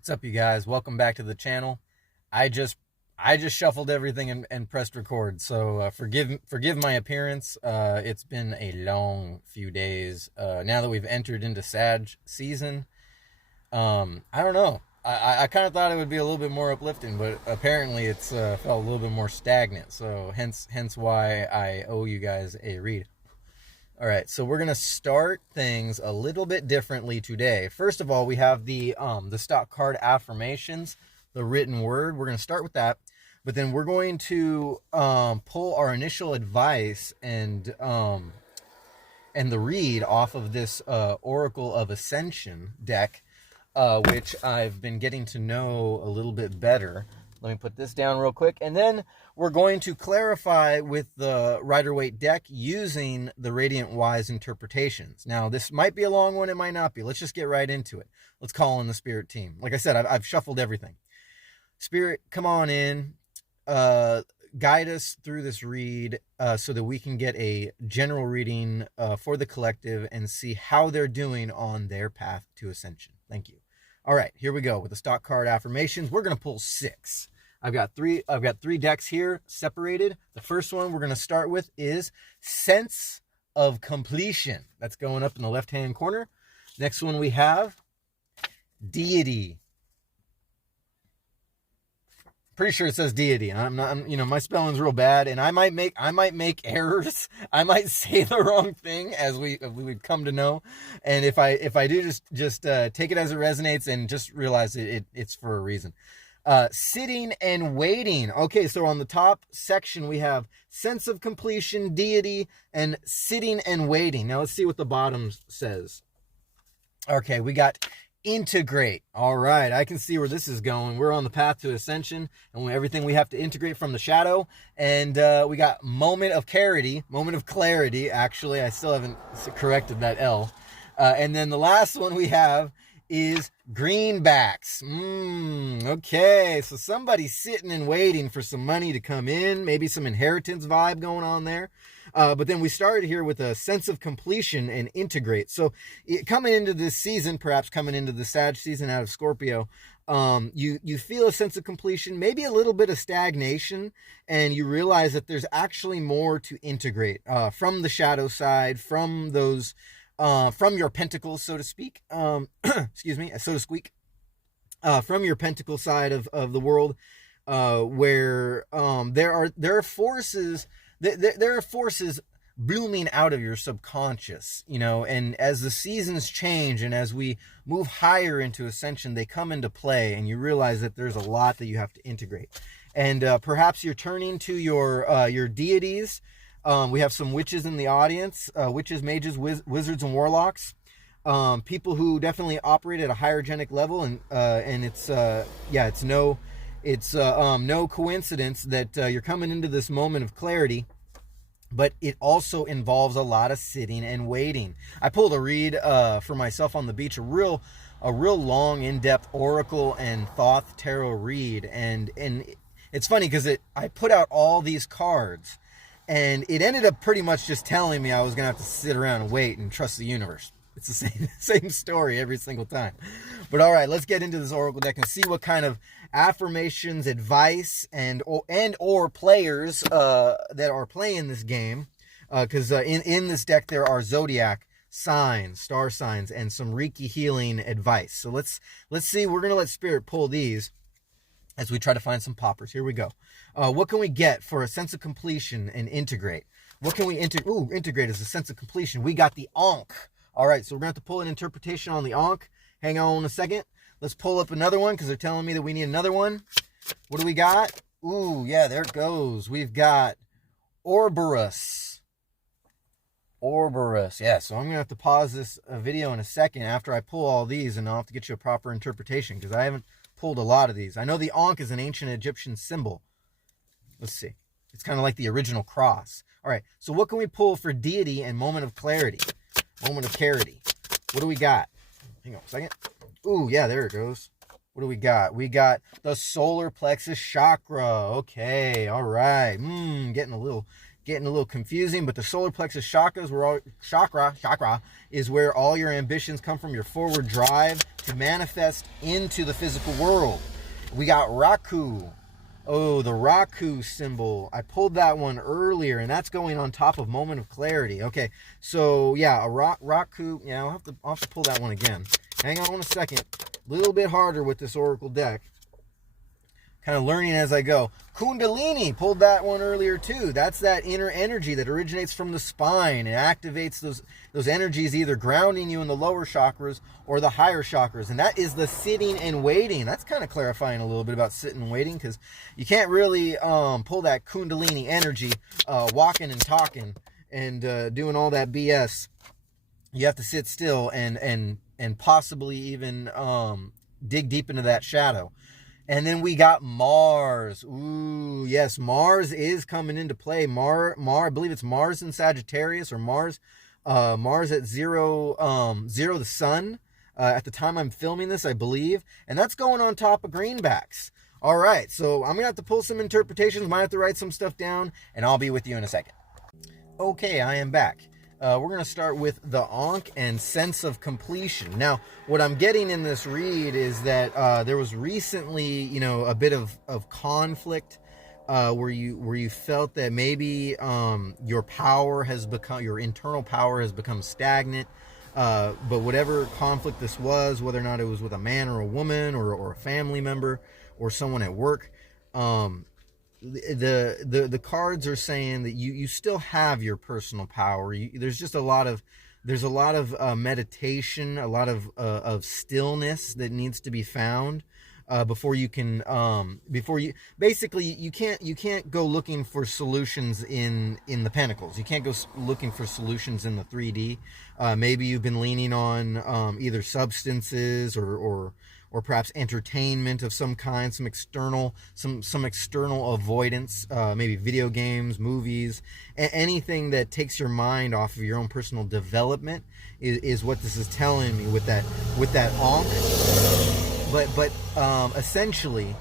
What's up, you guys? Welcome back to the channel. I just shuffled everything and pressed record. So forgive my appearance. It's been a long few days. Now that we've entered into Sag season, I don't know. I kind of thought it would be a little bit more uplifting, but apparently it's felt a little bit more stagnant. So hence why I owe you guys a read. All right, so we're gonna start things a little bit differently today. First of all, we have the stock card affirmations, the written word. We're gonna start with that, but then we're going to pull our initial advice and the read off of this Oracle of Ascension deck, which I've been getting to know a little bit better. Let me put this down real quick. And then we're going to clarify with the Rider-Waite deck using the Radiant Wise interpretations. Now, this might be a long one. It might not be. Let's just get right into it. Let's call in the Spirit team. Like I said, I've shuffled everything. Spirit, come on in. Guide us through this read so that we can get a general reading for the collective and see how they're doing on their path to ascension. Thank you. All right, here we go with the stock card affirmations. We're going to pull 6. I've got three decks here separated. The first one we're going to start with is Sense of Completion. That's going up in the left-hand corner. Next one we have Deity. Pretty sure it says Deity. My spelling's real bad, and I might make errors. I might say the wrong thing, as we would come to know. And if I do, just take it as it resonates and just realize it's for a reason. Sitting and waiting. Okay, so on the top section we have Sense of Completion, Deity, and Sitting and Waiting. Now let's see what the bottom says. Okay, we got Integrate. All right, I can see where this is going. We're on the path to ascension, and everything we have to integrate from the shadow. And we got Moment of Clarity. Actually, I still haven't corrected that L. And then the last one we have is Greenbacks. Okay, so somebody's sitting and waiting for some money to come in, maybe some inheritance vibe going on there. But then we started here with a Sense of Completion and Integrate. So coming into this season, perhaps coming into the Sag season out of Scorpio, you feel a sense of completion, maybe a little bit of stagnation, and you realize that there's actually more to integrate from the shadow side, from those from your pentacles, so to speak. Excuse me, so to squeak. From your pentacle side of the world, where there are forces. There are forces blooming out of your subconscious, and as the seasons change and as we move higher into ascension, they come into play, and you realize that there's a lot that you have to integrate. And perhaps you're turning to your deities. We have some witches in the audience, witches, mages, wizards, and warlocks. People who definitely operate at a hierogenic level, and it's no coincidence that you're coming into this moment of clarity, but it also involves a lot of sitting and waiting. I pulled a read for myself on the beach, a real long, in-depth oracle and Thoth tarot read, and it's funny because I put out all these cards, and it ended up pretty much just telling me I was gonna have to sit around and wait and trust the universe. It's the same story every single time. But all right, let's get into this oracle deck and see what kind of affirmations, advice, and or players that are playing this game. Because in this deck there are zodiac signs, star signs, and some Reiki healing advice. So let's see. We're gonna let Spirit pull these as we try to find some poppers. Here we go. What can we get for a sense of completion and integrate? What can we integrate as a sense of completion? We got the Ankh. All right, so we're going to have to pull an interpretation on the Ankh. Hang on a second. Let's pull up another one because they're telling me that we need another one. What do we got? Ooh, yeah, there it goes. We've got Ouroboros. Yeah, so I'm going to have to pause this video in a second after I pull all these, and I'll have to get you a proper interpretation because I haven't pulled a lot of these. I know the Ankh is an ancient Egyptian symbol. Let's see. It's kind of like the original cross. All right, so what can we pull for Deity and Moment of Clarity? Moment of Clarity. What do we got? Hang on a second. Ooh, yeah, there it goes. What do we got? We got the solar plexus chakra. Okay, all right. Getting a little getting a little confusing, but the solar plexus chakra is where all your ambitions come from, your forward drive to manifest into the physical world. We got Raku. Oh, the Raku symbol. I pulled that one earlier, and that's going on top of Moment of Clarity. Okay, so yeah, a Raku. Yeah, I'll have to pull that one again. Hang on a second. A little bit harder with this Oracle deck. Kind of learning as I go. Kundalini, pulled that one earlier too. That's that inner energy that originates from the spine. It activates those energies, either grounding you in the lower chakras or the higher chakras. And that is the sitting and waiting. That's kind of clarifying a little bit about sitting and waiting, because you can't really pull that Kundalini energy walking and talking and doing all that BS. You have to sit still and possibly even dig deep into that shadow. And then we got Mars. Ooh, yes, Mars is coming into play. I believe it's Mars in Sagittarius, or Mars at zero the sun. At the time I'm filming this, I believe. And that's going on top of greenbacks. All right, so I'm going to have to pull some interpretations. Might have to write some stuff down, and I'll be with you in a second. Okay, I am back. We're going to start with the Ankh and sense of completion. Now, what I'm getting in this read is that there was recently, a bit of conflict where you felt that maybe your internal power has become stagnant. But whatever conflict this was, whether or not it was with a man or a woman or a family member or someone at work, the cards are saying that you still have your personal power. There's just a lot of meditation, a lot of stillness that needs to be found before you can you can't go looking for solutions in the Pentacles. You can't go looking for solutions in the 3D. Maybe you've been leaning on either substances or perhaps entertainment of some kind, some external avoidance, maybe video games, movies, anything that takes your mind off of your own personal development is what this is telling me with that Ankh. But essentially,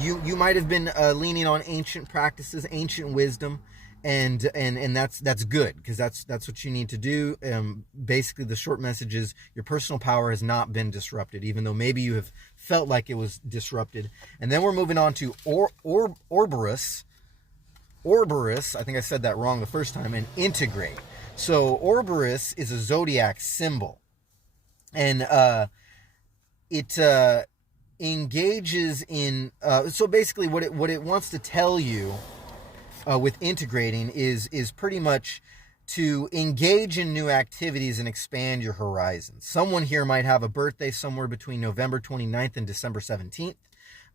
you might have been leaning on ancient practices, ancient wisdom. And that's good, because that's what you need to do. Basically, the short message is your personal power has not been disrupted, even though maybe you have felt like it was disrupted. And then we're moving on to Orborus. I think I said that wrong the first time. And integrate. So Orborus is a zodiac symbol, and it engages in. So basically, what it wants to tell you. With integrating is pretty much to engage in new activities and expand your horizons. Someone here might have a birthday somewhere between November 29th and December 17th.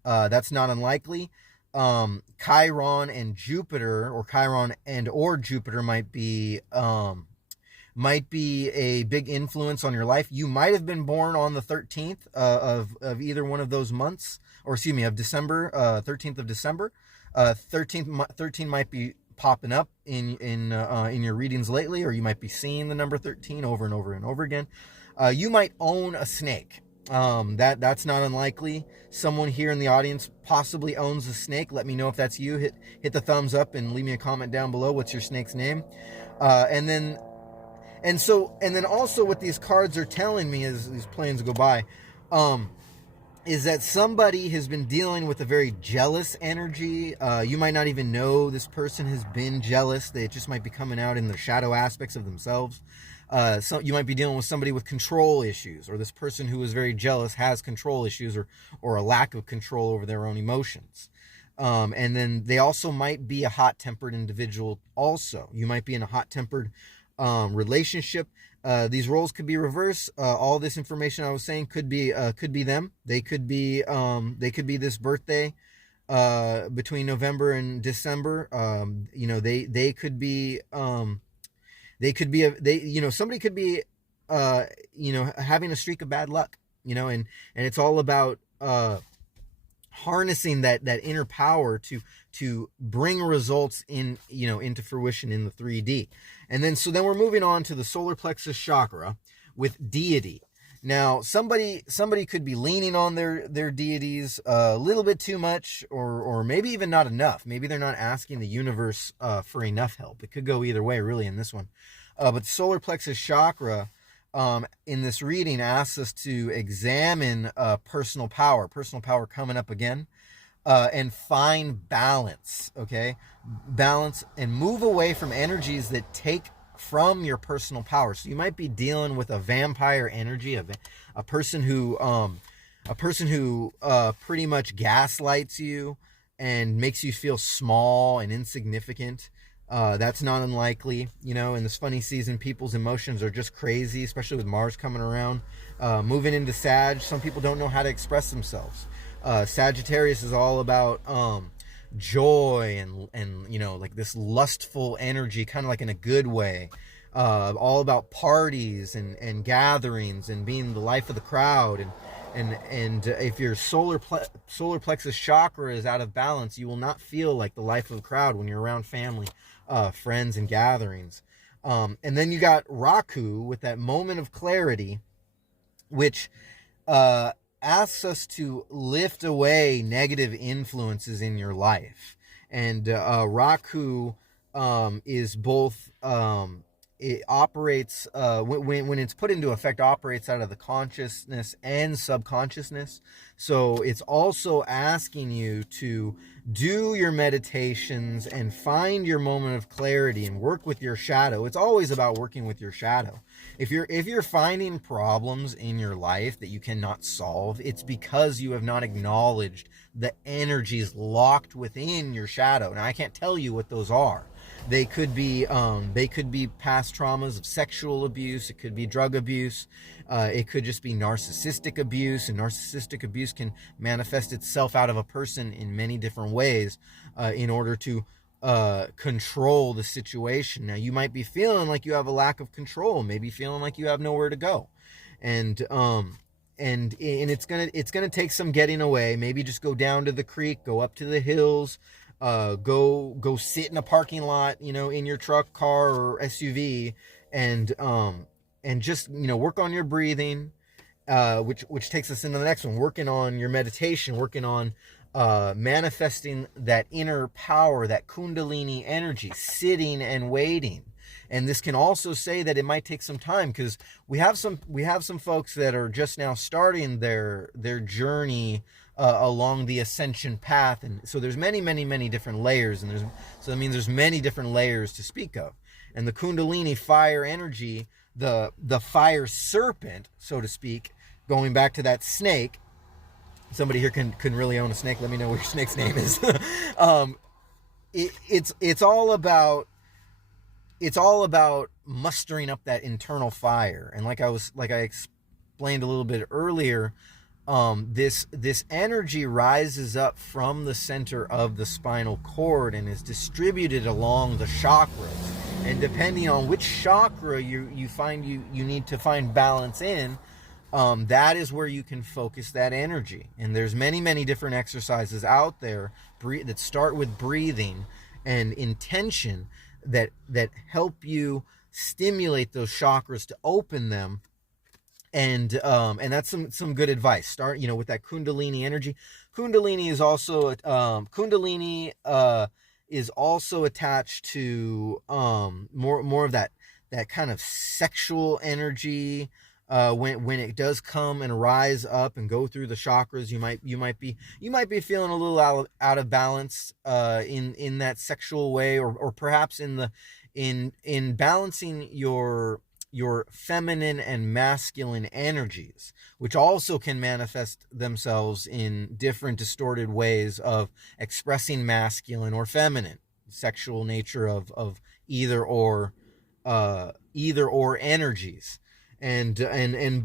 That's not unlikely. Chiron and Jupiter, or Chiron and or Jupiter might be a big influence on your life. You might have been born on the 13th of either one of those months, or excuse me, of December, 13th of December. 13 might be popping up in your readings lately, or you might be seeing the number 13 over and over and over again. You might own a snake. That's not unlikely. Someone here in the audience possibly owns a snake. Let me know if that's you. Hit the thumbs up and leave me a comment down below. What's your snake's name? And then also what these cards are telling me as these planes go by, is that somebody has been dealing with a very jealous energy. You might not even know this person has been jealous. They just might be coming out in the shadow aspects of themselves. So you might be dealing with somebody with control issues, or this person who is very jealous has control issues or a lack of control over their own emotions. And then they also might be a hot-tempered individual also. You might be in a hot-tempered relationship. These roles could be reversed. All this information I was saying could be them. They could be this birthday between November and December. They could be somebody could be having a streak of bad luck. And it's all about harnessing that inner power to bring results into fruition in the 3D. And then we're moving on to the solar plexus chakra with deity. Now, somebody could be leaning on their deities a little bit too much, or maybe even not enough. Maybe they're not asking the universe for enough help. It could go either way, really, in this one. But the solar plexus chakra, in this reading, asks us to examine personal power coming up again, and find balance. Okay, balance, and move away from energies that take from your personal power. So you might be dealing with a vampire energy, a person who pretty much gaslights you and makes you feel small and insignificant. That's not unlikely. In this funny season, people's emotions are just crazy, especially with Mars coming around. Moving into Sag, some people don't know how to express themselves. Sagittarius is all about joy and like this lustful energy, kind of like in a good way, all about parties and gatherings and being the life of the crowd, and if your solar plexus chakra is out of balance, you will not feel like the life of the crowd when you're around family, friends, and gatherings. And then you got Raku with that moment of clarity, which asks us to lift away negative influences in your life. And Raku is both, it operates, when it's put into effect, operates out of the consciousness and subconsciousness. So it's also asking you to do your meditations and find your moment of clarity and work with your shadow. It's always about working with your shadow. If you're finding problems in your life that you cannot solve, it's because you have not acknowledged the energies locked within your shadow. Now, I can't tell you what those are. They could be past traumas of sexual abuse. It could be drug abuse. It could just be narcissistic abuse, and narcissistic abuse can manifest itself out of a person in many different ways in order to control the situation. Now, you might be feeling like you have a lack of control, maybe feeling like you have nowhere to go, and it's gonna take some getting away. Maybe just go down to the creek, go up to the hills, go sit in a parking lot, in your truck, car, or SUV, and just work on your breathing, which takes us into the next one, working on your meditation, working on manifesting that inner power, that Kundalini energy, sitting and waiting. And this can also say that it might take some time, because we have some folks that are just now starting their journey along the ascension path, and so there's many different layers, and that means there's many different layers to speak of. And the Kundalini fire energy, the fire serpent, so to speak, going back to that snake. Somebody here can really own a snake. Let me know what your snake's name is. It's all about mustering up that internal fire. And like I explained a little bit earlier, this energy rises up from the center of the spinal cord and is distributed along the chakras. And depending on which chakra you find you need to find balance in, that is where you can focus that energy. And there's many different exercises out there that start with breathing and intention that help you stimulate those chakras to open them. And that's some good advice. Start with that Kundalini energy. Kundalini is also attached to more of that kind of sexual energy. When it does come and rise up and go through the chakras, you might be feeling a little out of balance in that sexual way, or perhaps in balancing your feminine and masculine energies, which also can manifest themselves in different distorted ways of expressing masculine or feminine, sexual nature of either or energies. And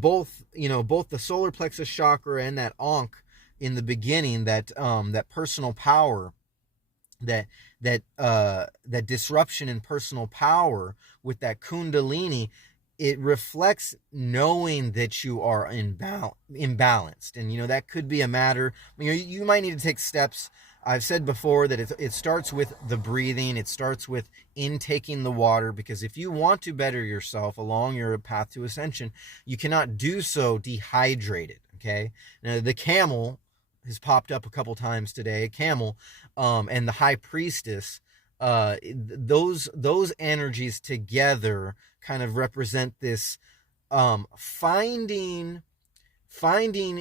both the solar plexus chakra and that Ankh in the beginning, that personal power, that disruption in personal power with that Kundalini, it reflects knowing that you are imbalanced. And that could be a matter, you might need to take steps I've said before that it starts with the breathing. It starts with intaking the water, because if you want to better yourself along your path to ascension, you cannot do so dehydrated. Okay. Now, the camel has popped up a couple times today. Camel, and the high priestess. Those energies together kind of represent this finding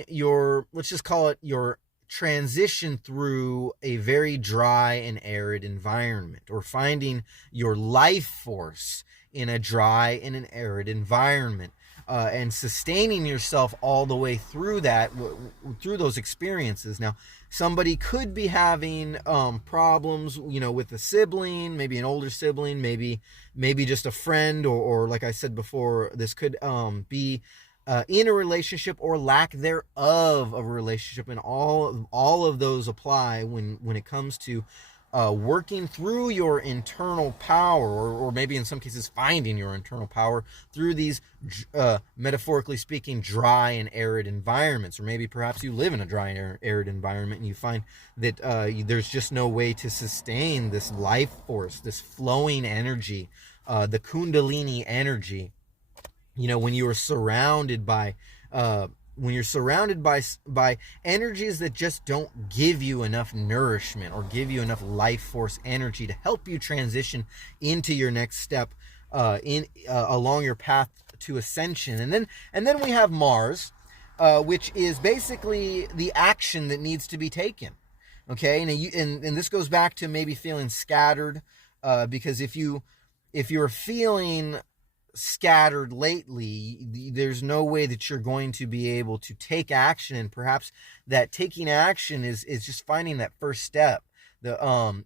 your, let's just call it your transition through a very dry and arid environment, or finding your life force in a dry and an arid environment, and sustaining yourself all the way through that, through those experiences. Now, somebody could be having problems, with a sibling, maybe an older sibling, maybe just a friend, or like I said before, this could be in a relationship or lack thereof of a relationship, and all of those apply when it comes to working through your internal power, or maybe in some cases finding your internal power through these metaphorically speaking dry and arid environments. Or maybe perhaps you live in a dry and arid environment and you find that there's just no way to sustain this life force, this flowing energy, the kundalini energy. When you are surrounded by energies that just don't give you enough nourishment or give you enough life force energy to help you transition into your next step along your path to ascension. And then we have Mars, which is basically the action that needs to be taken. Okay, and this goes back to maybe feeling scattered, because if you're feeling scattered lately, there's no way that you're going to be able to take action. And perhaps that taking action is just finding that first step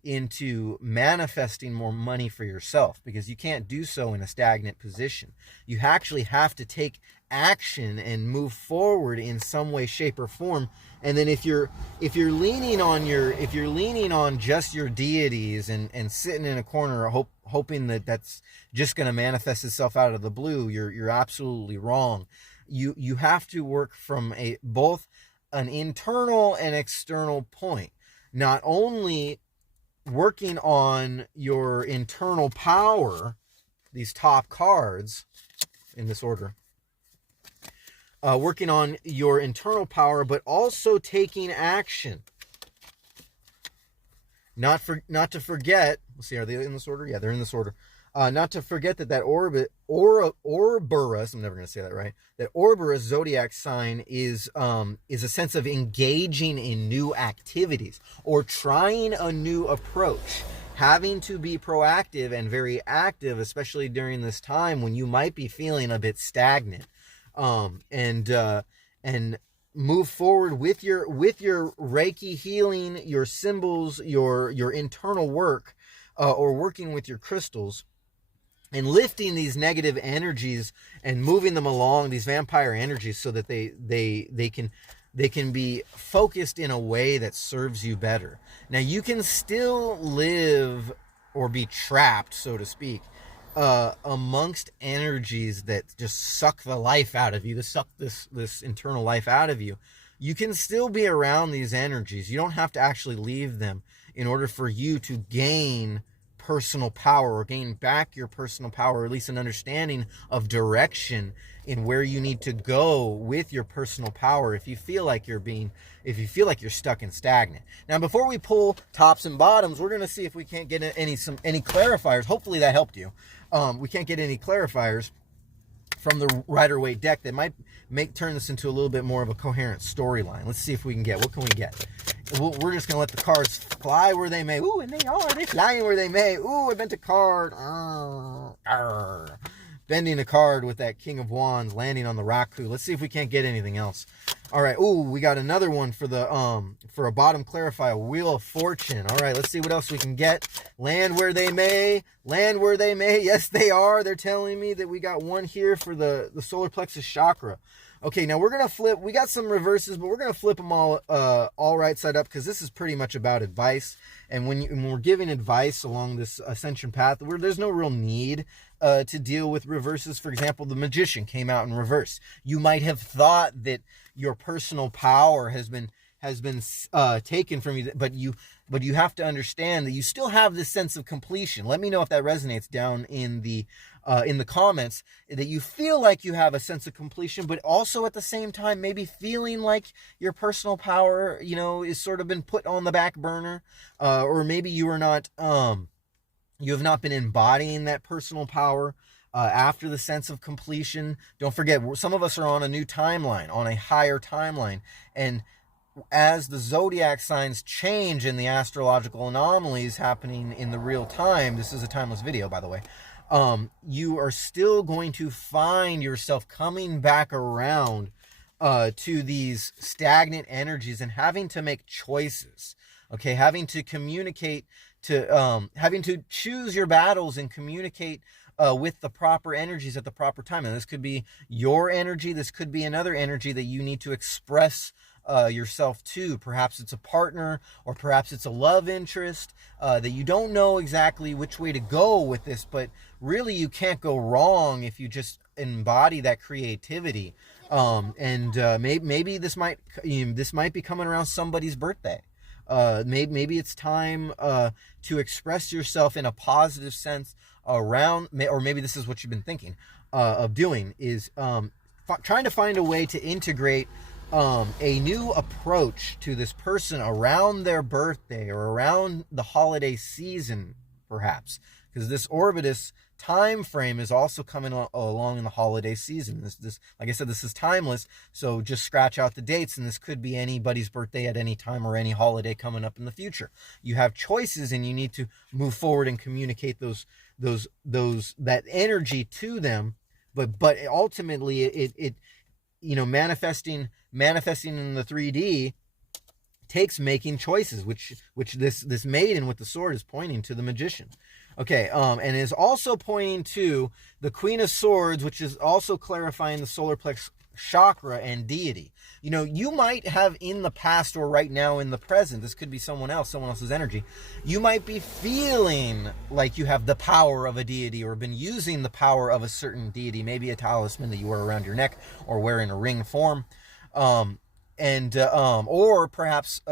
into manifesting more money for yourself, because you can't do so in a stagnant position. You actually have to take action and move forward in some way, shape, or form. And then if you're leaning on just your deities and sitting in a corner hoping that that's just going to manifest itself out of the blue, you're absolutely wrong. You have to work from both an internal and external point. Not only working on your internal power, these top cards in this order, working on your internal power, but also taking action. Not to forget, let's see, are they in this order? Yeah, they're in this order. Not to forget that Ouroboros, I'm never going to say that right, that Ouroboros zodiac sign is a sense of engaging in new activities or trying a new approach, having to be proactive and very active, especially during this time when you might be feeling a bit stagnant, and move forward with your Reiki healing, your symbols, your internal work, or working with your crystals, and lifting these negative energies and moving them along, these vampire energies, so that they can be focused in a way that serves you better. Now, you can still live or be trapped, so to speak, amongst energies that just suck the life out of you, to suck this internal life out of you. You can still be around these energies. You don't have to actually leave them in order for you to gain personal power, or gain back your personal power, or at least an understanding of direction in where you need to go with your personal power if you feel like you're stuck and stagnant. Now, before we pull tops and bottoms, we're going to see if we can't get any clarifiers. Hopefully that helped you. We can't get any clarifiers from the Rider-Waite deck that might turn this into a little bit more of a coherent storyline. Let's see if we can get. What can we get? We're just going to let the cards fly where they may. Ooh, and they're flying where they may. Ooh, I bent a card. Bending a card with that King of Wands, landing on the Raku. Let's see if we can't get anything else. All right. Ooh, we got another one for a bottom clarify, a Wheel of Fortune. All right, let's see what else we can get. Land where they may. Land where they may. Yes, they are. They're telling me that we got one here for the solar plexus chakra. Okay, now we're going to flip. We got some reverses, but we're going to flip them all right side up, because this is pretty much about advice. And when we're giving advice along this ascension path, there's no real need to deal with reverses. For example, the Magician came out in reverse. You might have thought that your personal power has been taken from you, but you have to understand that you still have this sense of completion. Let me know if that resonates down in the comments, that you feel like you have a sense of completion, but also at the same time maybe feeling like your personal power, is sort of been put on the back burner, or maybe you have not been embodying that personal power after the sense of completion. Don't forget, some of us are on a new timeline, on a higher timeline, and as the zodiac signs change in the astrological anomalies happening in the real time, this is a timeless video, by the way, you are still going to find yourself coming back around to these stagnant energies and having to make choices, okay? Having to communicate, having to choose your battles and communicate with the proper energies at the proper time. And this could be your energy, this could be another energy that you need to express yourself to. Perhaps it's a partner, or perhaps it's a love interest, that you don't know exactly which way to go with this, but really you can't go wrong if you just embody that creativity. Maybe this might be coming around somebody's birthday. Maybe it's time to express yourself in a positive sense around, or maybe this is what you've been thinking of doing, is trying to find a way to integrate a new approach to this person around their birthday or around the holiday season, perhaps, because this Orbitus time frame is also coming along in the holiday season. This, like I said, this is timeless, so just scratch out the dates, and this could be anybody's birthday at any time or any holiday coming up in the future. You have choices, and you need to move forward and communicate that energy to them. But ultimately, it manifesting in the 3D takes making choices, which this maiden with the sword is pointing to the magician. Okay, and is also pointing to the Queen of Swords, which is also clarifying the solar plex chakra and deity. You might have in the past or right now in the present, this could be someone else's energy, you might be feeling like you have the power of a deity, or been using the power of a certain deity, maybe a talisman that you wear around your neck or wear in a ring form, or perhaps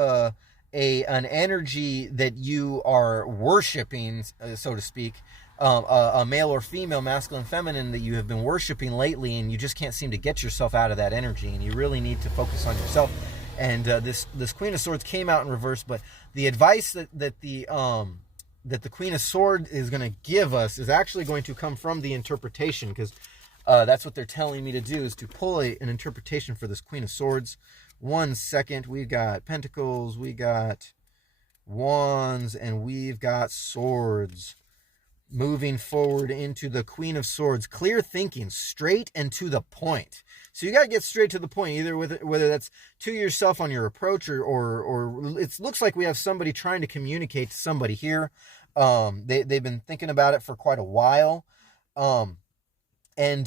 an energy that you are worshiping, so to speak, a male or female, masculine, feminine, that you have been worshiping lately, and you just can't seem to get yourself out of that energy, and you really need to focus on yourself. And this Queen of Swords came out in reverse, but the advice that the Queen of Swords is going to give us is actually going to come from the interpretation, because that's what they're telling me to do, is to pull an interpretation for this Queen of Swords. 1 second. We've got pentacles, we got wands, and we've got swords. Moving forward into the Queen of Swords. Clear thinking, straight and to the point. So you got to get straight to the point, either whether that's to yourself on your approach, or it looks like we have somebody trying to communicate to somebody here. They've been thinking about it for quite a while. And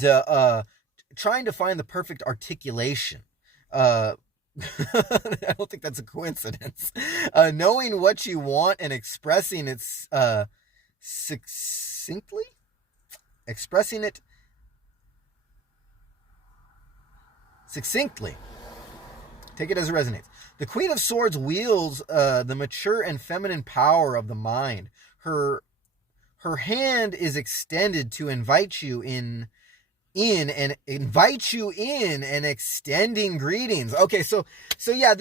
trying to find the perfect articulation. I don't think that's a coincidence. Knowing what you want and expressing it succinctly, expressing it succinctly. Take it as it resonates. The Queen of Swords wields the mature and feminine power of the mind. Her hand is extended to invite you in and extending greetings. Okay, so yeah,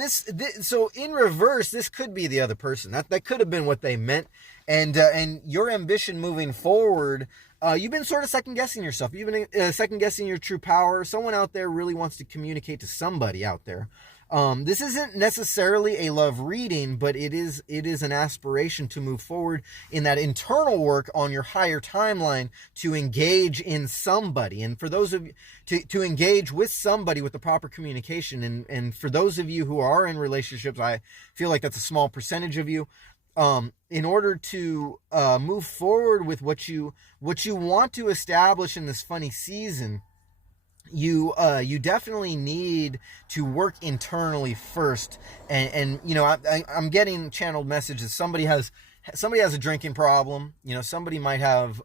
so in reverse, this could be the other person. That could have been what they meant. And your ambition moving forward, you've been sort of second guessing yourself. You've been second guessing your true power. Someone out there really wants to communicate to somebody out there. This isn't necessarily a love reading, but it is an aspiration to move forward in that internal work on your higher timeline, to engage in somebody. And for those of you to engage with somebody with the proper communication. And for those of you who are in relationships, I feel like that's a small percentage of you. In order to move forward with what you want to establish in this funny season, you definitely need to work internally first. And I'm getting channeled messages. Somebody has a drinking problem. Somebody might have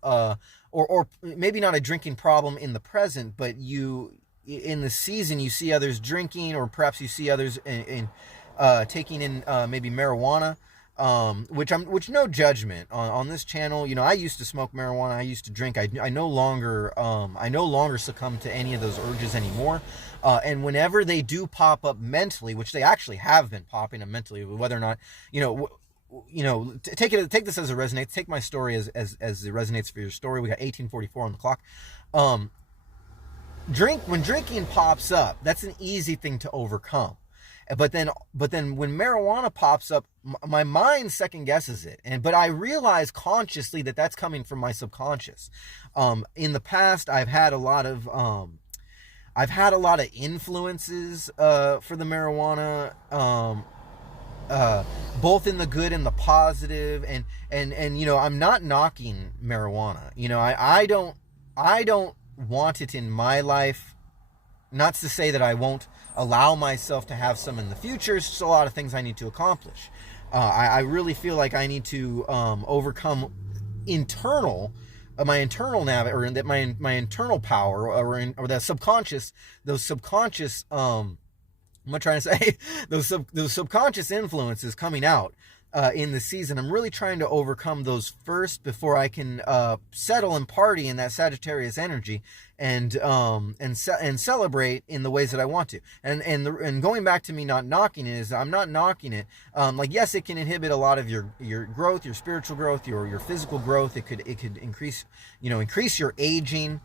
or maybe not a drinking problem in the present, but in the season you see others drinking, or perhaps you see others in taking in maybe marijuana, which no judgment on this channel. You know, I used to smoke marijuana. I used to drink. I no longer succumb to any of those urges anymore. And whenever they do pop up mentally, which they actually have been popping up mentally, whether or not, take this as it resonates. Take my story as it resonates for your story. We got 1844 on the clock. When drinking pops up, that's an easy thing to overcome. But then when marijuana pops up, my mind second guesses it, but I realize consciously that that's coming from my subconscious. In the past, I've had a lot of influences for the marijuana, both in the good and the positive, and I'm not knocking marijuana. I don't want it in my life. Not to say that I won't allow myself to have some in the future. It's just a lot of things I need to accomplish. I really feel like I need to overcome my internal my internal power, or that subconscious, those subconscious, what am I trying to say? those subconscious influences coming out in the season. I'm really trying to overcome those first before I can settle and party in that Sagittarius energy and celebrate in the ways that I want to. And going back to me not knocking it, is I'm not knocking it. Like, yes, it can inhibit a lot of your growth, your spiritual growth, your physical growth. It could increase your aging.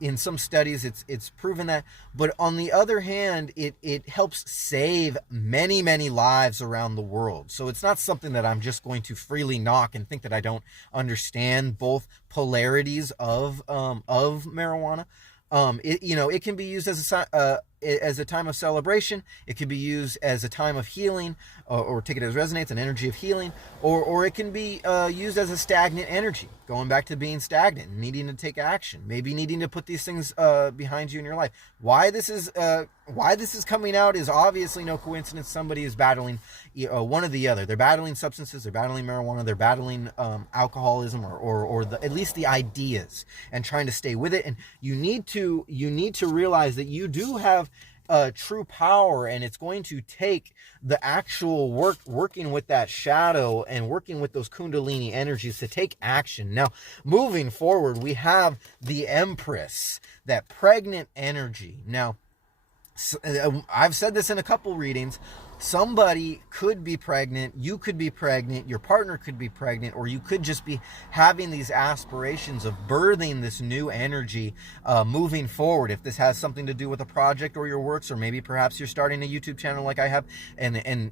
In some studies, it's proven that. But on the other hand, it helps save many, many lives around the world. So it's not something that I'm just going to freely knock and think that I don't understand both polarities of marijuana. It can be used as a time of celebration. It can be used as a time of healing, or take it as resonates, an energy of healing, or it can be used as a stagnant energy, going back to being stagnant, needing to take action, maybe needing to put these things behind you in your life. Why this is coming out is obviously no coincidence. Somebody is battling one or the other. They're battling substances, they're battling marijuana, they're battling alcoholism, or at least the ideas, and trying to stay with it. And you need to realize that you do have true power, and it's going to take the actual working with that shadow and working with those Kundalini energies to take action. Now, moving forward, we have the Empress, that pregnant energy. Now, I've said this in a couple readings. Somebody could be pregnant, you could be pregnant, your partner could be pregnant, or you could just be having these aspirations of birthing this new energy moving forward. If this has something to do with a project or your works, or maybe perhaps you're starting a YouTube channel like I have, and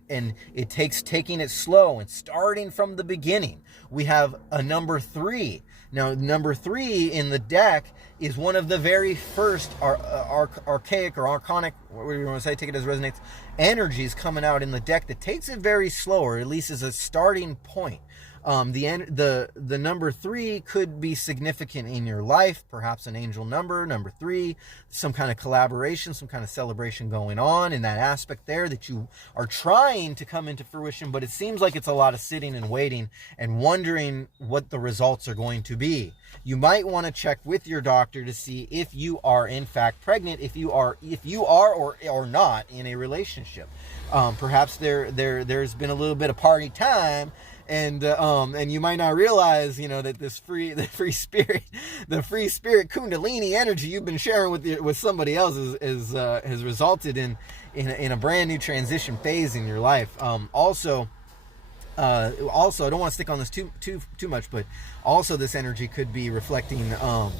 it takes taking it slow and starting from the beginning. We have a number 3. Now, number 3 in the deck is one of the very first archaic or archonic, whatever you want to say, take it as resonates, energies coming out in the deck that takes it very slow, or at least as a starting point. The number 3 could be significant in your life, perhaps an angel number 3, some kind of collaboration, some kind of celebration going on in that aspect there that you are trying to come into fruition, but it seems like it's a lot of sitting and waiting and wondering what the results are going to be. You might want to check with your doctor to see if you are in fact pregnant, if you are or not in a relationship. Perhaps there's been a little bit of party time, and you might not realize, that the free spirit Kundalini energy you've been sharing with somebody else has resulted in a brand new transition phase in your life. Also, I don't want to stick on this too much, but also this energy could be reflecting the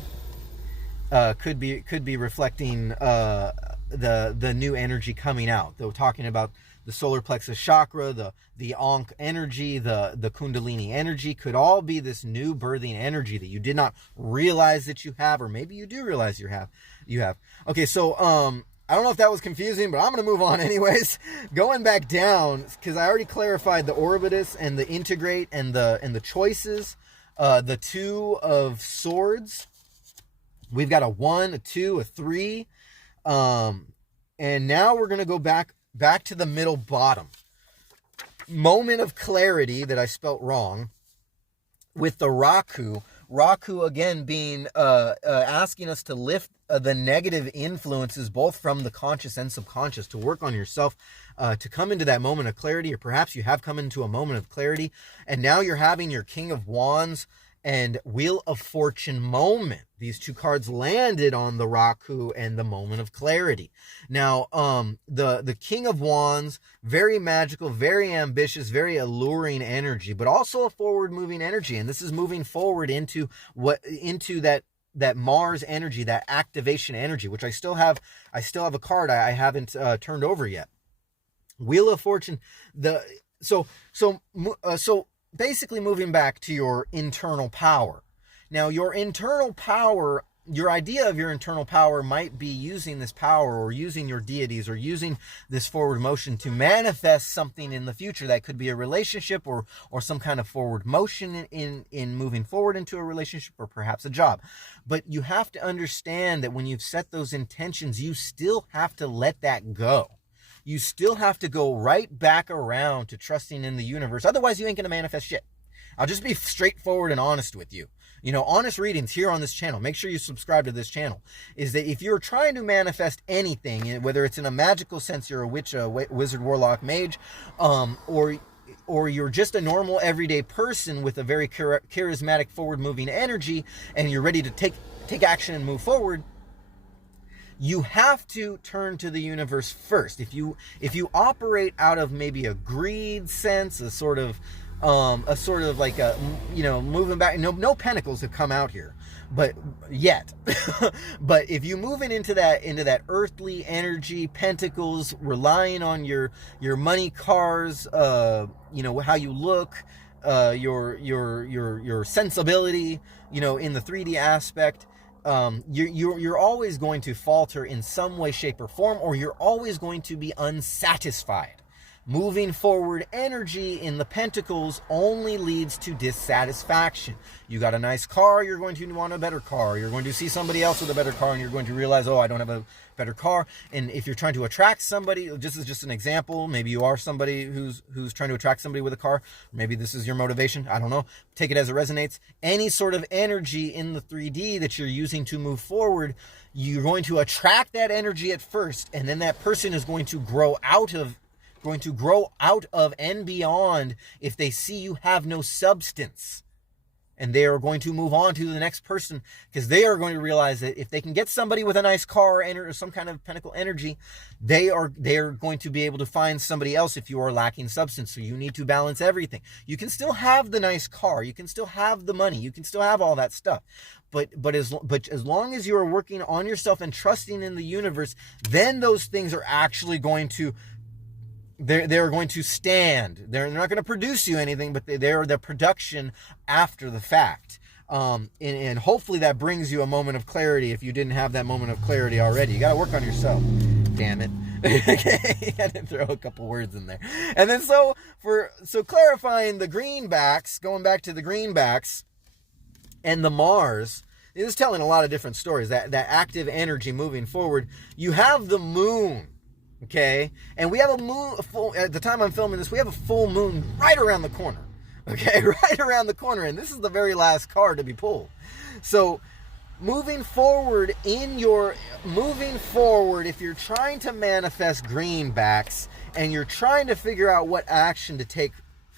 new energy coming out. Though, talking about the solar plexus chakra, the Ankh energy, the Kundalini energy, could all be this new birthing energy that you did not realize that you have, or maybe you do realize you have. Okay, so I don't know if that was confusing, but I'm going to move on anyways. Going back down, because I already clarified the orbitus and the integrate and the choices. The 2 of swords. We've got a 1, a 2, a 3. And now we're going to go back to the middle bottom. Moment of clarity that I spelt wrong. With the Raku, Raku again being asking us to lift the negative influences both from the conscious and subconscious, to work on yourself, to come into that moment of clarity, or perhaps you have come into a moment of clarity and now you're having your King of Wands and Wheel of Fortune moment. These two cards landed on the Raku and the moment of clarity. Now, the King of Wands, very magical, very ambitious, very alluring energy, but also a forward-moving energy. And this is moving forward into that Mars energy, that activation energy, which I still have a card I haven't turned over yet. Wheel of Fortune. So basically moving back to your internal power. Now, your internal power, your idea of your internal power might be using this power or using your deities or using this forward motion to manifest something in the future. That could be a relationship or some kind of forward motion in moving forward into a relationship, or perhaps a job. But you have to understand that when you've set those intentions, you still have to let that go. You still have to go right back around to trusting in the universe. Otherwise, you ain't going to manifest shit. I'll just be straightforward and honest with you. You know, honest readings here on this channel. Make sure you subscribe to this channel. Is that if you're trying to manifest anything, whether it's in a magical sense, you're a witch, a wizard, warlock, mage, or you're just a normal everyday person with a very charismatic forward-moving energy, and you're ready to take action and move forward, you have to turn to the universe first. If you operate out of maybe a greed sense, a sort of like a, you know, moving back, no pentacles have come out here, but yet, but if you move into that earthly energy, pentacles, relying on your money, cars, you know, how you look, your sensibility, you know, in the 3D aspect, you're always going to falter in some way, shape, or form, or you're always going to be unsatisfied. Moving forward energy in the pentacles only leads to dissatisfaction. You got a nice car, you're going to want a better car. You're going to see somebody else with a better car and you're going to realize, oh, I don't have a better car. And if you're trying to attract somebody, this is just an example. Maybe you are somebody who's trying to attract somebody with a car. Maybe this is your motivation. I don't know. Take it as it resonates. Any sort of energy in the 3D that you're using to move forward, you're going to attract that energy at first, and then that person is going to grow out of and beyond if they see you have no substance. And they are going to move on to the next person, because they are going to realize that if they can get somebody with a nice car or some kind of pentacle energy, they are going to be able to find somebody else if you are lacking substance. So you need to balance everything. You can still have the nice car, you can still have the money, you can still have all that stuff. But as long as you are working on yourself and trusting in the universe, then those things are actually going to they're going to stand. They're not going to produce you anything, but they're the production after the fact. And hopefully that brings you a moment of clarity if you didn't have that moment of clarity already. You got to work on yourself. Damn it. Okay, I had to throw a couple words in there. And then so clarifying the greenbacks, going back to the greenbacks and the Mars, it is telling a lot of different stories. That active energy moving forward. You have the moon. Okay, and we have a moon, at the time I'm filming this, we have a full moon right around the corner. Okay, right around the corner, and this is the very last card to be pulled. So, moving forward, if you're trying to manifest greenbacks and you're trying to figure out what action to take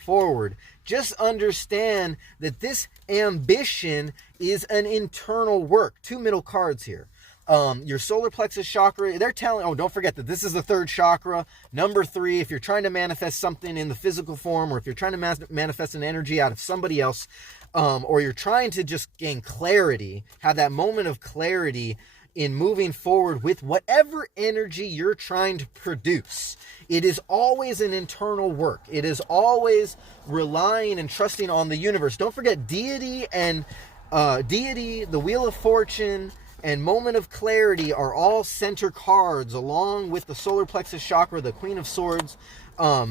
forward, just understand that this ambition is an internal work. Two middle cards here. Your solar plexus chakra, they're telling, oh, don't forget that this is the third chakra. Number 3, if you're trying to manifest something in the physical form, or if you're trying to manifest an energy out of somebody else, or you're trying to just gain clarity, have that moment of clarity in moving forward with whatever energy you're trying to produce. It is always an internal work. It is always relying and trusting on the universe. Don't forget deity, the Wheel of Fortune, and Moment of Clarity are all center cards, along with the solar plexus chakra, the Queen of Swords,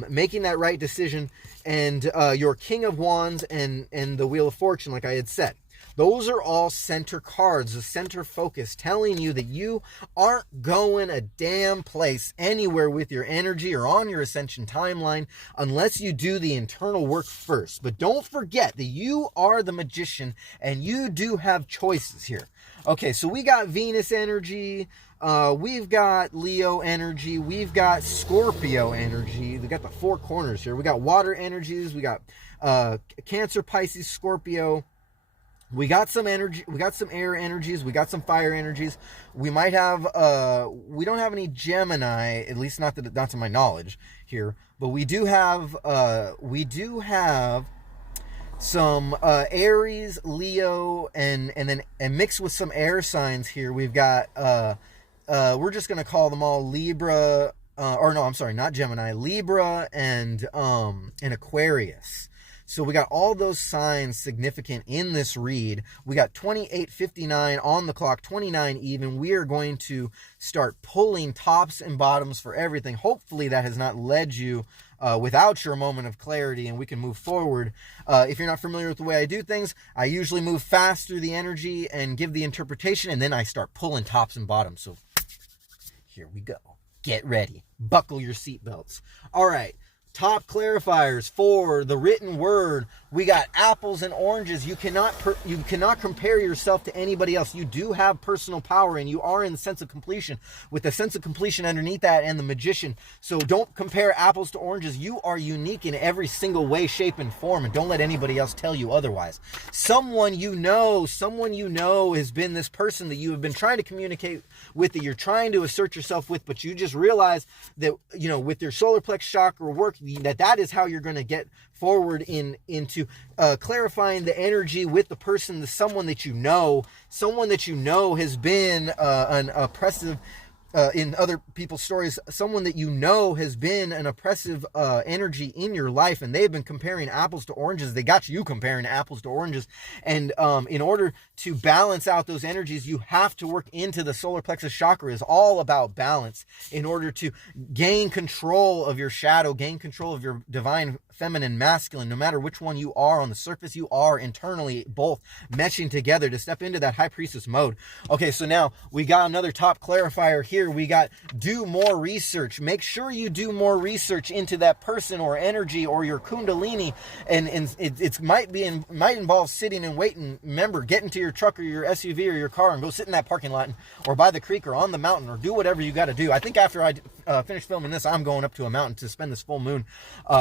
making that right decision, and your King of Wands and the Wheel of Fortune, like I had said. Those are all center cards, the center focus, telling you that you aren't going a damn place anywhere with your energy or on your ascension timeline unless you do the internal work first. But don't forget that you are the magician and you do have choices here. Okay, so we got Venus energy, we've got Leo energy, we've got Scorpio energy. We got the four corners here. We got water energies, we got Cancer, Pisces, Scorpio. We got some energy, we got some air energies, we got some fire energies. We might have we don't have any Gemini, at least not to my knowledge here, but we do have some Aries, Leo, and then mixed with some air signs here. We've got we're just gonna call them all Libra, or no, I'm sorry, not Gemini, Libra and Aquarius. So we got all those signs significant in this read. We got 28:59 on the clock, 29 even. We are going to start pulling tops and bottoms for everything. Hopefully that has not led you without your moment of clarity, and we can move forward. If you're not familiar with the way I do things, I usually move fast through the energy and give the interpretation, and then I start pulling tops and bottoms. So here we go. Get ready. Buckle your seatbelts. All right. Top clarifiers for the written word. We got apples and oranges. You cannot compare yourself to anybody else. You do have personal power, and you are in the sense of completion, with the sense of completion underneath that and the magician. So don't compare apples to oranges. You are unique in every single way, shape, and form, and don't let anybody else tell you otherwise. Someone you know has been this person that you have been trying to communicate with, that you're trying to assert yourself with, but you just realize that, you know, with your solar plex chakra work, that is how you're going to get forward into clarifying the energy with the person, someone that you know has been an oppressive, in other people's stories, someone that you know has been an oppressive energy in your life, and they've been comparing apples to oranges. They got you comparing apples to oranges, and in order to balance out those energies, you have to work into the solar plexus chakra. Is all about balance in order to gain control of your shadow, gain control of your divine feminine, masculine. No matter which one you are on the surface, you are internally both meshing together to step into that high priestess mode. Okay, so now we got another top clarifier here. We got do more research. Make sure you do more research into that person or energy or your kundalini, and it might involve sitting and waiting. Remember, get into your truck or your SUV or your car and go sit in that parking lot, or by the creek or on the mountain, or do whatever you got to do. I think after I finish filming this, I'm going up to a mountain to spend this full moon,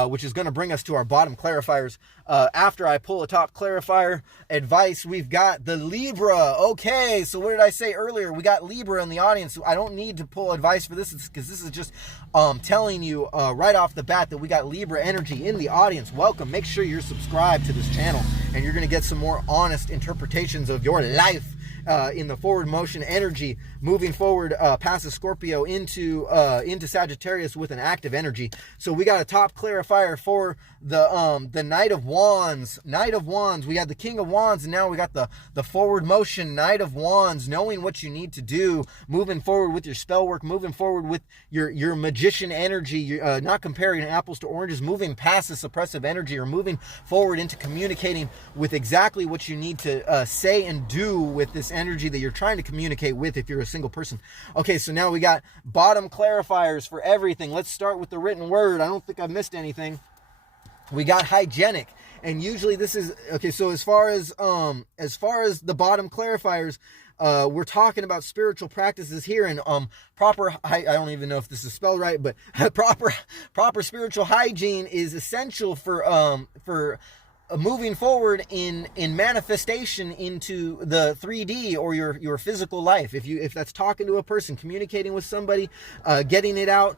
which is going to bring us to our bottom clarifiers. After I pull a top clarifier advice, we've got the Libra. Okay, so what did I say earlier? We got Libra in the audience. So I don't need to pull advice for this, because this is just telling you right off the bat that we got Libra energy in the audience. Welcome. Make sure you're subscribed to this channel, and you're going to get some more honest interpretations of your life in the forward motion energy, moving forward past the Scorpio into Sagittarius with an active energy. So we got a top clarifier for the Knight of Wands. Knight of Wands. We had the King of Wands, and now we got the forward motion Knight of Wands, knowing what you need to do, moving forward with your spell work, moving forward with your magician energy, not comparing apples to oranges, moving past the suppressive energy, or moving forward into communicating with exactly what you need to say and do with this energy that you're trying to communicate with if you're a single person. Okay, so now we got bottom clarifiers for everything. Let's start with the written word. I don't think I've missed anything. We got hygienic, and usually this is okay. So as far as the bottom clarifiers, we're talking about spiritual practices here, and proper. I don't even know if this is spelled right, but proper spiritual hygiene is essential for moving forward in manifestation into the 3D or your physical life. If that's talking to a person, communicating with somebody, getting it out,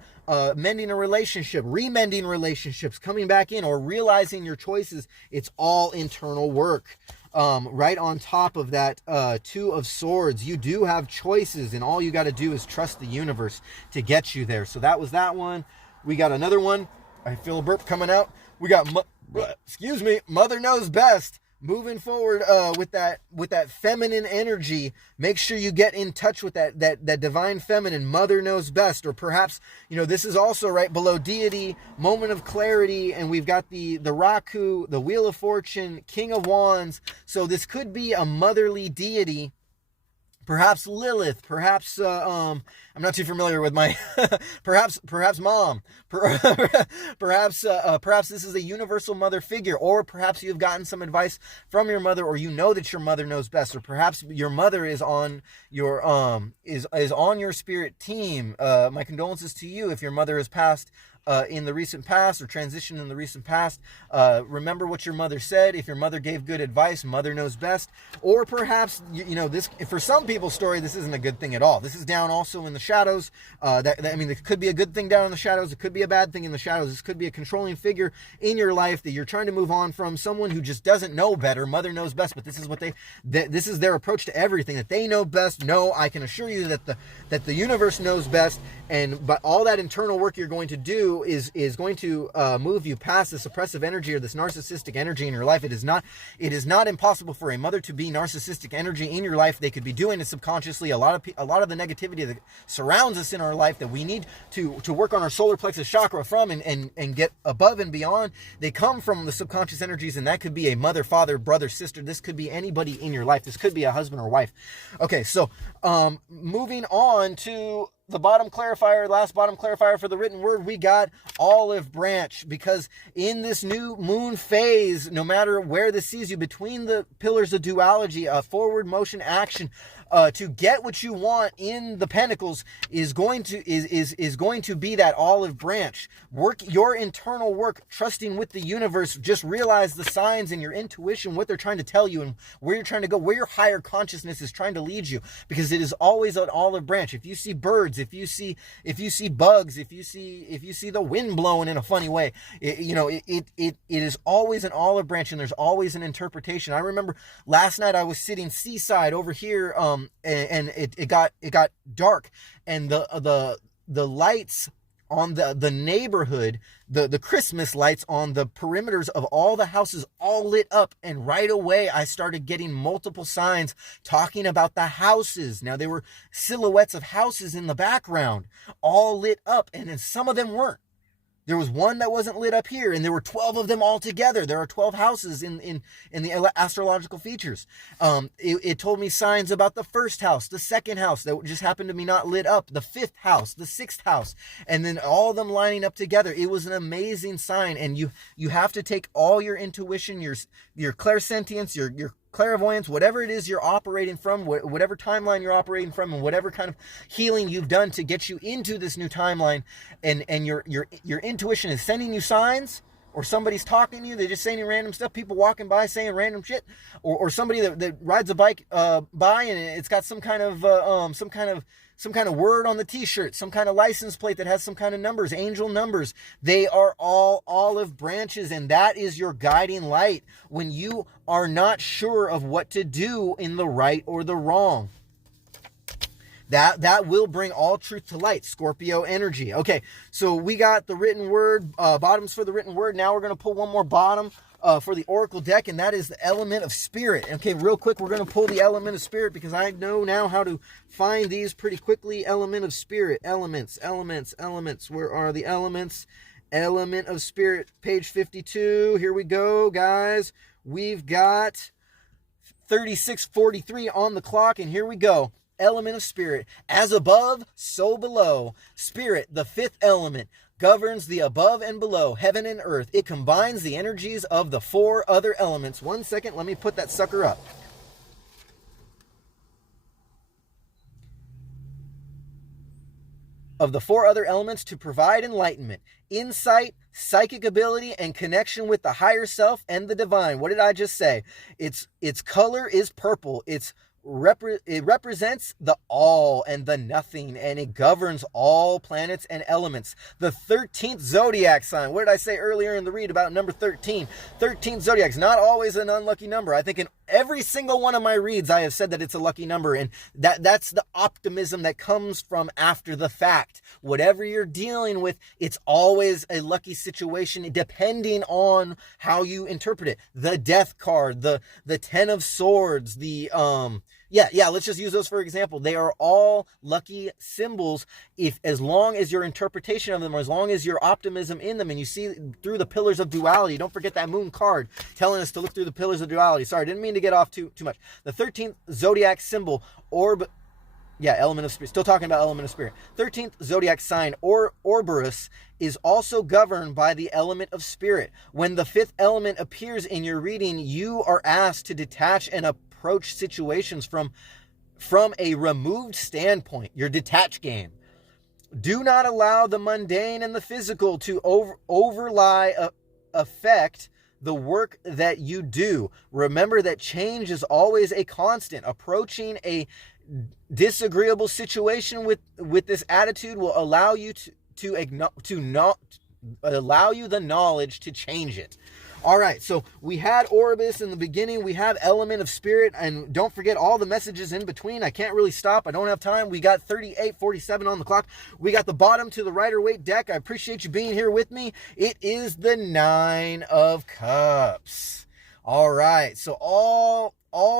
mending a relationship, remending relationships, coming back in, or realizing your choices, it's all internal work. Right on top of that, Two of Swords, you do have choices, and all you got to do is trust the universe to get you there. So that was that one. We got another one. I feel a burp coming out. We got excuse me, Mother Knows Best. moving forward with that feminine energy, make sure you get in touch with that divine feminine. Mother knows best. Or perhaps, this is also right below deity, moment of clarity, and we've got the Raku, the Wheel of Fortune, King of Wands. So this could be a motherly deity. Perhaps Lilith, perhaps, I'm not too familiar with my, perhaps mom, perhaps this is a universal mother figure, or perhaps you've gotten some advice from your mother, or that your mother knows best, or perhaps your mother is on your, is on your spirit team. My condolences to you if your mother has passed in the recent past, or transitioned in the recent past. Remember what your mother said. If your mother gave good advice, mother knows best. Or perhaps, this, for some people's story, this isn't a good thing at all. This is down also in the shadows. It could be a good thing down in the shadows. It could be a bad thing in the shadows. This could be a controlling figure in your life that you're trying to move on from, someone who just doesn't know better. Mother knows best, but this is what this is their approach to everything, that they know best. No, I can assure you that the universe knows best, but all that internal work you're going to do is going to move you past this oppressive energy or this narcissistic energy in your life. It is not impossible for a mother to be narcissistic energy in your life. They could be doing it subconsciously. A lot of the negativity that surrounds us in our life, that we need to work on our solar plexus chakra from and get above and beyond, they come from the subconscious energies, and that could be a mother, father, brother, sister. This could be anybody in your life. This could be a husband or wife. Okay, so moving on to the last bottom clarifier for the written word, we got olive branch, because in this new moon phase, no matter where this sees you, between the pillars of duality, forward motion, action, to get what you want in the pentacles is going to be that olive branch. Work your internal work, trusting with the universe. Just realize the signs and your intuition, what they're trying to tell you, and where you're trying to go, where your higher consciousness is trying to lead you, because it is always an olive branch. If you see birds, if you see bugs, if you see the wind blowing in a funny way, it is always an olive branch, and there's always an interpretation. I remember last night I was sitting seaside over here, and it got dark, and the lights on the neighborhood, the Christmas lights on the perimeters of all the houses all lit up, and right away I started getting multiple signs talking about the houses. Now, there were silhouettes of houses in the background all lit up, and then some of them weren't. There was one that wasn't lit up here, and there were 12 of them all together. There are 12 houses in the astrological features. It told me signs about the first house, the second house that just happened to be not lit up, the fifth house, the sixth house, and then all of them lining up together. It was an amazing sign, and you have to take all your intuition, your clairsentience, your clairvoyance, whatever it is you're operating from, whatever timeline you're operating from, and whatever kind of healing you've done to get you into this new timeline, and your intuition is sending you signs, or somebody's talking to you, they're just saying random stuff, people walking by saying random shit, or somebody that rides a bike by, and it's got some kind of word on the t-shirt, some kind of license plate that has some kind of numbers, angel numbers. They are all olive branches, and that is your guiding light when you are not sure of what to do in the right or the wrong. That will bring all truth to light. Scorpio energy. Okay, so we got the written word, bottoms for the written word. Now we're going to pull one more bottom for the oracle deck, and that is the element of spirit. Okay, real quick, we're going to pull the element of spirit, because I know now how to find these pretty quickly. Element of spirit, elements. Where are the elements? Element of spirit, page 52. Here we go, guys. We've got 36:43 on the clock, and here we go. Element of spirit. As above, so below. Spirit, the fifth element, governs the above and below, heaven and earth. It combines the energies of the four other elements. 1 second, let me put that sucker up. Of the four other elements to provide enlightenment, insight, psychic ability, and connection with the higher self and the divine. What did I just say? Its color is purple. It represents the all and the nothing, and it governs all planets and elements. The 13th zodiac sign. What did I say earlier in the read about number 13? 13th zodiac is not always an unlucky number. I think every single one of my reads, I have said that it's a lucky number, and that's the optimism that comes from after the fact. Whatever you're dealing with, it's always a lucky situation depending on how you interpret it. The Death card, the Ten of Swords, let's just use those for example. They are all lucky symbols as long as your interpretation of them, or as long as your optimism in them, and you see through the pillars of duality. Don't forget that Moon card telling us to look through the pillars of duality. Sorry, didn't mean to get off too much. The 13th zodiac symbol, element of spirit. Still talking about element of spirit. 13th zodiac sign, Ouroboros, is also governed by the element of spirit. When the 5th element appears in your reading, you are asked to detach and approach situations from a removed standpoint, your detach game. Do not allow the mundane and the physical to affect the work that you do. Remember that change is always a constant. Approaching a disagreeable situation with this attitude will allow you allow you the knowledge to change it. All right, so we had Ouroboros in the beginning. We have element of spirit, and don't forget all the messages in between. I can't really stop. I don't have time. We got 38:47 on the clock. We got the bottom to the Rider-Waite deck. I appreciate you being here with me. It is the 9 of Cups. All right, so all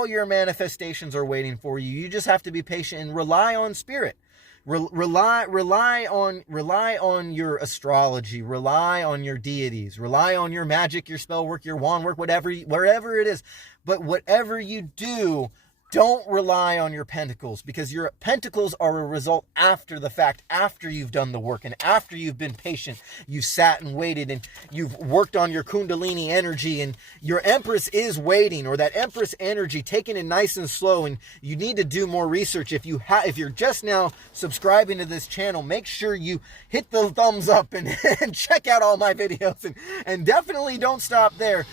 your manifestations are waiting for you. You just have to be patient and rely on spirit. Rely on your astrology, rely on your deities, rely on your magic, your spell work, your wand work, wherever it is. But whatever you do, don't rely on your pentacles, because your pentacles are a result after the fact, after you've done the work and after you've been patient. You've sat and waited and you've worked on your Kundalini energy, and your Empress is waiting, or that Empress energy, taking it nice and slow. And you need to do more research. If you're just now subscribing to this channel, make sure you hit the thumbs up and check out all my videos, and definitely don't stop there.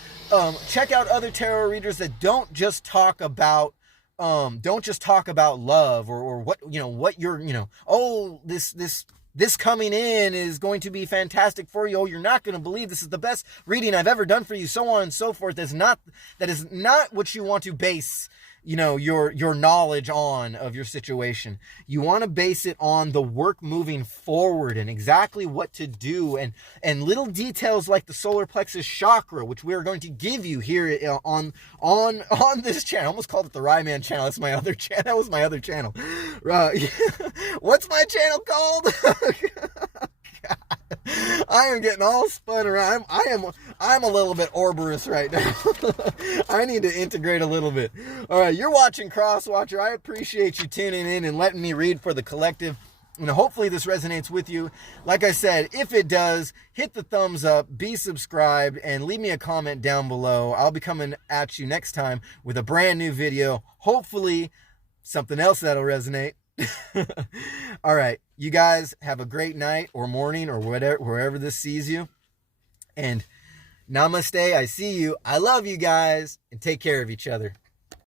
Check out other tarot readers that don't just talk about love or what you're, this coming in is going to be fantastic for you. Oh, you're not going to believe this is the best reading I've ever done for you, so on and so forth. That is not what you want to base, your knowledge on of your situation. You want to base it on the work moving forward and exactly what to do, and little details like the solar plexus chakra, which we are going to give you here on this channel. I almost called it the Ryman channel. That's my other channel. That was my other channel. What's my channel called? I am getting all spun around. I'm a little bit Ouroboros right now. I need to integrate a little bit. All right, you're watching Crosswatcher. I appreciate you tuning in and letting me read for the collective. Hopefully this resonates with you. Like I said, if it does, hit the thumbs up, be subscribed, and leave me a comment down below. I'll be coming at you next time with a brand new video. Hopefully something else that'll resonate. All right, you guys have a great night or morning or wherever this sees you, and namaste. I see you. I love you guys, and take care of each other.